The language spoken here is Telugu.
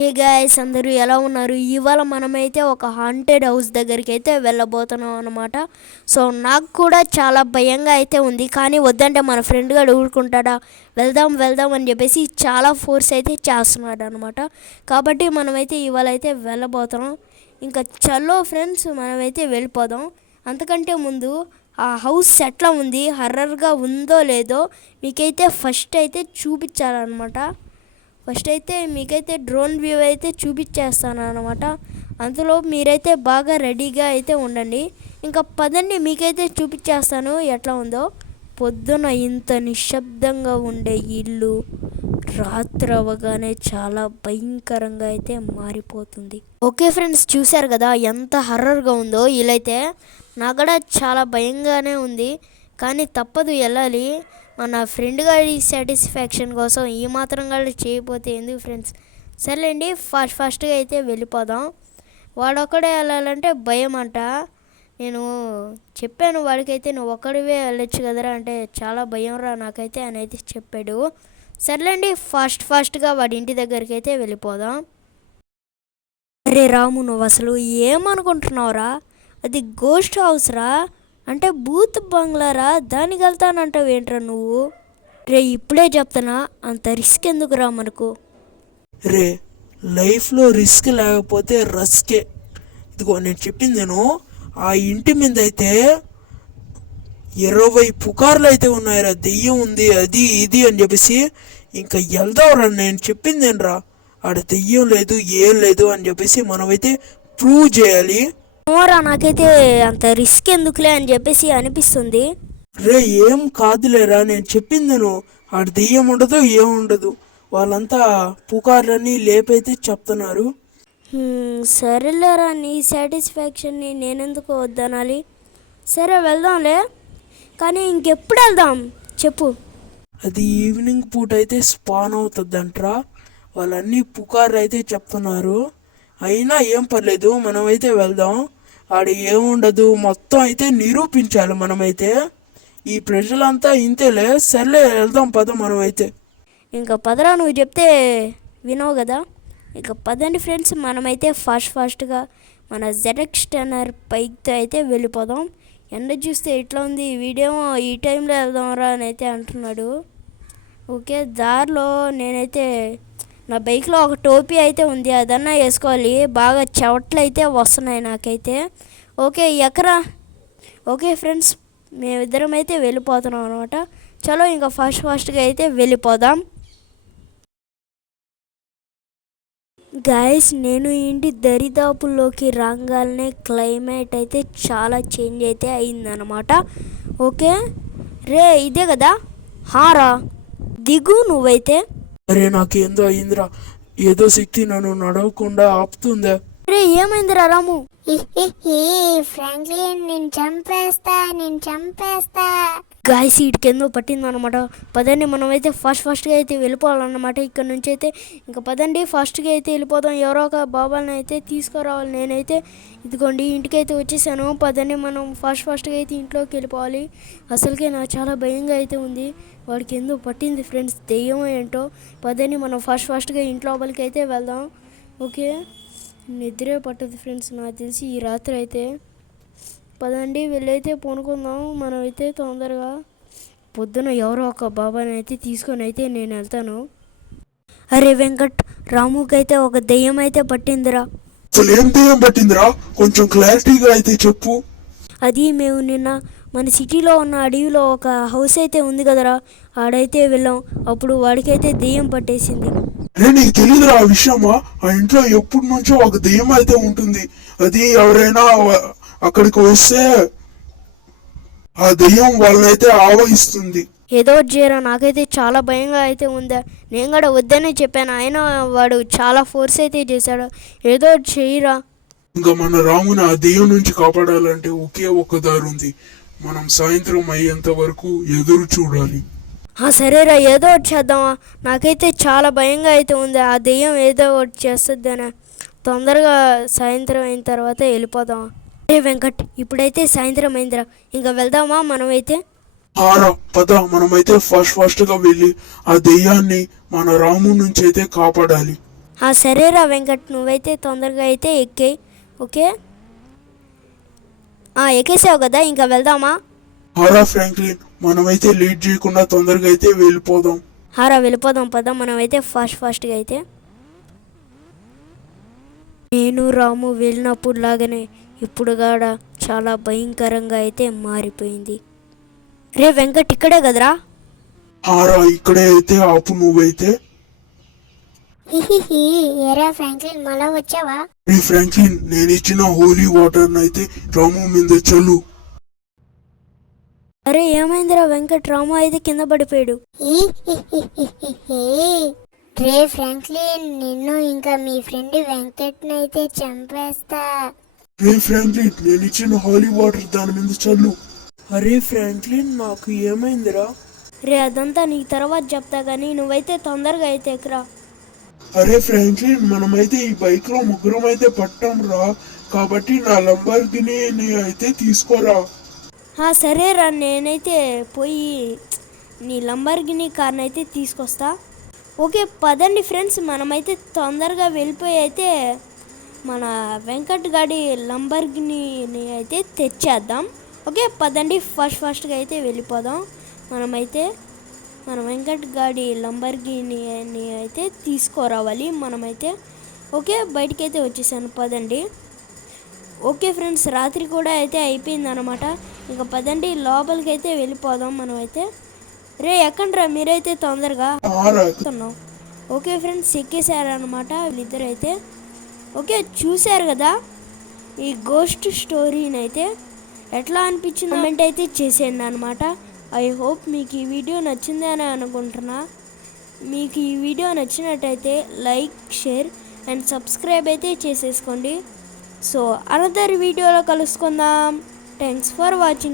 హే గాయ్స్, అందరూ ఎలా ఉన్నారు? ఇవాళ మనమైతే ఒక హాంటెడ్ హౌస్ దగ్గరికి అయితే వెళ్ళబోతున్నాం అనమాట. సో నాకు కూడా చాలా భయంగా అయితే ఉంది, కానీ వద్దంటే మన ఫ్రెండ్ గారు ఊరుకుంటాడా? వెళ్దాం వెళ్దాం అని చెప్పేసి చాలా ఫోర్స్ అయితే చేస్తున్నాడు అనమాట. కాబట్టి మనమైతే ఇవాళ అయితే వెళ్ళబోతున్నాం. ఇంకా చలో ఫ్రెండ్స్, మనమైతే వెళ్ళిపోదాం. అంతకంటే ముందు ఆ హౌస్ ఎట్లా ఉంది, హర్రర్గా ఉందో లేదో మీకైతే ఫస్ట్ అయితే చూపించాలన్నమాట. ఫస్ట్ అయితే మీకైతే డ్రోన్ వ్యూ అయితే చూపించేస్తాను అనమాట. అందులో మీరైతే బాగా రెడీగా అయితే ఉండండి. ఇంకా పదండి, మీకైతే చూపించేస్తాను ఎట్లా ఉందో. పొద్దున ఇంత నిశ్శబ్దంగా ఉండే ఇల్లు రాత్రి అవ్వగానే చాలా భయంకరంగా అయితే మారిపోతుంది. ఓకే ఫ్రెండ్స్, చూశారు కదా ఎంత హర్రర్గా ఉందో ఇల్లైతే. నాకు కూడా చాలా భయంగానే ఉంది, కానీ తప్పదు, వెళ్ళాలి. మన ఫ్రెండ్ గారి సాటిస్ఫాక్షన్ కోసం ఈ మాత్రం కూడా చేయకపోతే ఎందుకు ఫ్రెండ్స్? సర్లేండి, ఫాస్ట్గా అయితే వెళ్ళిపోదాం. వాడొక్కడే వెళ్ళాలంటే భయం అంట. నేను చెప్పాను వాడికైతే, నువ్వు ఒక్కడివే వెళ్ళొచ్చు కదరా అంటే, చాలా భయం రా నాకైతే అని అయితే చెప్పాడు. సర్లేండి, ఫాస్ట్గా వాడి ఇంటి దగ్గరికి అయితే వెళ్ళిపోదాం. అరే రాము, నువ్వు అసలు ఏమనుకుంటున్నావురా? అది గోస్ట్ హౌస్ రా, అంటే బూత్ బంగ్లారా, దానికి వెళ్తానంటావు ఏంట్రా నువ్వు? రే ఇప్పుడే చెప్తానా, అంత రిస్క్ ఎందుకురా మనకు? రే, లైఫ్లో రిస్క్ లేకపోతే రస్కే. ఇదిగో నేను చెప్పింది నేను. ఆ ఇంటి మీద అయితే 20 పుకార్లు అయితే ఉన్నాయిరా, దెయ్యం ఉంది అది ఇది అని చెప్పేసి. ఇంకా వెళ్దాంరా, నేను చెప్పిందేనరా. ఆడ దెయ్యం లేదు ఏం లేదు అని చెప్పేసి మనమైతే ప్రూవ్ చేయాలి. ఓరా, నాకైతే అంత రిస్క్ ఎందుకులే అని చెప్పేసి అనిపిస్తుంది. రే ఏం కాదులేరా, నేను చెప్పిందను. ఆడ దెయ్యం ఉండదు ఏముండదు. వాళ్ళంతా పుకార్లన్నీ లేపైతే చెప్తున్నారు. సరేలేరా, నీ సాటిస్ఫాక్షన్ని నేనెందుకు వద్దనాలి? సరే వెళ్దాంలే, కానీ ఇంకెప్పుడు వెళ్దాం చెప్పు? అది ఈవినింగ్ పూట అయితే స్పాన్ అవుతుందంట్రా. వాళ్ళన్నీ పుకార్లు అయితే చెప్తున్నారు. అయినా ఏం పర్లేదు, మనమైతే వెళ్దాం. ఆడ ఏముండదు మొత్తం అయితే నిరూపించాలి మనమైతే. ఈ ప్రజలంతా ఇంతేలే. సర్లే వెళ్దాం పద మనమైతే. ఇంకా పదరా, నువ్వు చెప్తే వినవు కదా. ఇంకా పదండి ఫ్రెండ్స్, మనమైతే ఫాస్ట్గా మన ZX-10R బైక్తో అయితే వెళ్ళిపోదాం. ఎండ చూస్తే ఇట్లా ఉంది, వీడేమో ఈ టైంలో వెళ్దాంరా అని అయితే అంటున్నాడు. ఓకే, దారిలో నేనైతే నా బైక్లో ఒక టోపీ అయితే ఉంది, అదన్నా వేసుకోవాలి. బాగా చెవట్లు అయితే వస్తున్నాయి నాకైతే. ఓకే ఎక్కరా. ఓకే ఫ్రెండ్స్, మేమిద్దరం అయితే వెళ్ళిపోతున్నాం అనమాట. చలో ఇంకా ఫాస్ట్గా అయితే వెళ్ళిపోదాం. గాయస్, నేను ఇంటి దరిదాపుల్లోకి రాగానే క్లైమేట్ అయితే చాలా చేంజ్ అయితే అయిందనమాట. ఓకే రే, ఇదే కదా? హారా, దిగు నువ్వైతే. అరే నాకేందో అయిందిరా, ఏదో శక్తి నన్ను నడవకుండా ఆపుతుందా. రే ఏమైందిరా రాము? ఫ్రాంక్లిన్, నేను చంపేస్తా. గాయస్, వీటికెందో పట్టిందనమాట. పదండి, మనమైతే ఫాస్ట్గా అయితే వెళ్ళిపోవాలన్నమాట ఇక్కడ నుంచి అయితే. ఇంకా పదండి, ఫాస్ట్గా అయితే వెళ్ళిపోదాం. ఎవరో ఒక బాబాని అయితే తీసుకురావాలి. నేనైతే ఇదిగోండి ఇంటికైతే వచ్చేసాను. పదండి, మనం ఫాస్ట్గా అయితే ఇంట్లోకి వెళ్ళిపోవాలి. అసలుకే నాకు చాలా భయంగా అయితే ఉంది. వాడికి ఎందో పట్టింది ఫ్రెండ్స్, దెయ్యం ఏంటో. పదండి, మనం ఫాస్ట్గా ఇంట్లో లోపలికి అయితే వెళ్దాం. ఓకే, నిద్రే పట్టదు ఫ్రెండ్స్ నాకు తెలిసి ఈ రాత్రి అయితే. పదండి వెళ్ళైతే పనుకుందాం మనమైతే తొందరగా. పొద్దున ఎవరో ఒక బాబాని అయితే తీసుకొని అయితే నేను వెళ్తాను. అరే వెంకట్, రాముకైతే ఒక దెయ్యం అయితే పట్టిందిరా. అసలు ఏం దెయ్యం పట్టిందిరా, కొంచెం క్లారిటీగా అయితే చెప్పు. అది మేము నిన్న మన సిటీలో ఉన్న అడవిలో ఒక హౌస్ అయితే ఉంది కదరా, ఆడైతే వెళ్ళాం. అప్పుడు వాడికైతే దెయ్యం పట్టేసింది. నీకు తెలియదురా ఆ విషయమా? ఆ ఇంట్లో ఎప్పటి నుంచో ఒక దెయ్యం అయితే ఉంటుంది. అది ఎవరైనా అక్కడికి వస్తే ఆ దెయ్యం వాళ్ళనైతే ఆవహిస్తుంది. ఏదో చేయరా, నాకైతే చాలా భయంగా అయితే ఉందా. నేను కూడా వద్దనే చెప్పాను, అయినా వాడు చాలా ఫోర్స్ అయితే చేశాడు. ఏదో చేయరా. ఇంకా మన రాముని ఆ దెయ్యం నుంచి కాపాడాలంటే ఒకే ఒక్క దారి ఉంది. మనం సాయంత్రం అయ్యేంత వరకు ఎదురు చూడాలి. సరేరా, ఏదో ఒకటి చేద్దామా. నాకైతే చాలా భయంగా అయితే ఉంది. ఆ దెయ్యం ఏదో ఒకటి చేస్తుందనే. తొందరగా సాయంత్రం అయిన తర్వాత వెళ్ళిపోదామా. ఏ వెంకట్, ఇప్పుడైతే సాయంత్రం అయిందిరా, ఇంకా వెళ్దామా మనమైతే? పద, మనమైతే ఫాస్ట్గా వెళ్ళి ఆ దెయ్యాన్ని మన రాము నుంచి అయితే కాపాడాలి. సరేరా వెంకట్, నువ్వైతే తొందరగా అయితే ఎక్కేయి. ఓకే, ఎక్కేసావు కదా, ఇంకా వెళ్దామా? హారా ఫ్రాంక్లిన్, మనమైతే లేట్ చేయకుండా తొందరగా అయితే వెళ్ళిపోదాం. వెళ్ళిపోదాం పద, మనమైతే ఫాస్ట్గా అయితే. నేను రాము వెళ్ళినప్పుడు లాగానే ఇప్పుడు కాడ చాలా భయంకరంగా అయితే మారిపోయింది. రే వెంకట్, ఇక్కడే కదరా? హారా, ఇక్కడే అయితే ఆపు నువ్వైతే. ఏరా ఫ్రాంక్లిన్, మళ్ళా వచ్చావా? రే ఫ్రాంక్లిన్, నేను ఇచ్చిన హోలీ వాటర్ అయితే రాము మీద చల్లు. అరే ఏమైందిరా వెంకట్, రాము అయితే కింద పడిపోయాడు. రే ఫ్రాంక్లిన్, నిన్ను ఇంకా మీ ఫ్రెండ్ వెంకట్ నైతే చంపేస్తా. రే ఫ్రాంక్లిన్, నేను ఇచ్చిన హోలీ వాటర్ దాని మీద చల్లు. అరే ఫ్రాంక్లిన్, నాకు ఏమైందిరా? రే అదంతా నీకు తర్వాత చెప్తా కానీ నువ్వైతే తొందరగా అయితే ఎక్కరా. అరే ఫ్రాంక్లిన్, మనమైతే ఈ బైక్ లో ముగ్గురం అయితే పట్టాం రా, కాబట్టి నా లంబర్గిని అయితే తీసుకోరా. సరేరా, నేనైతే పోయి నీ లంబర్గిని కార్ని అయితే తీసుకొస్తా. ఓకే పదండి ఫ్రెండ్స్, మనమైతే తొందరగా వెళ్ళిపోయి అయితే మన వెంకట్ గాడి లంబర్గిని అయితే తెచ్చేద్దాం. ఓకే పదండి, ఫాస్ట్గా అయితే వెళ్ళిపోదాం. మనమైతే మన వెంకట్ గాడి లంబర్గిని అయితే తీసుకురావాలి మనమైతే. ఓకే బయటికి అయితే వచ్చేసాను, పదండి. ఓకే ఫ్రెండ్స్, రాత్రి కూడా అయితే అయిపోయింది అనమాట. ఇక పదండి లోపలికి అయితే వెళ్ళిపోదాం మనమైతే. రే ఎక్కండ్రా మీరైతే తొందరగా. ఓకే ఫ్రెండ్స్, ఎక్కేసారనమాట వీళ్ళిద్దరు అయితే. ఓకే చూశారు కదా ఈ గోస్ట్ స్టోరీని అయితే, ఎట్లా అనిపించింది కామెంట్ అయితే చేసేయండి అనమాట. ఐ హోప్ మీకు ఈ వీడియో నచ్చింది అని అనుకుంటున్నా. మీకు ఈ వీడియో నచ్చినట్టయితే లైక్, షేర్ అండ్ సబ్స్క్రైబ్ అయితే చేసేసుకోండి. సో అనదర్ వీడియోలో కలుసుకుందాం. Thanks for watching.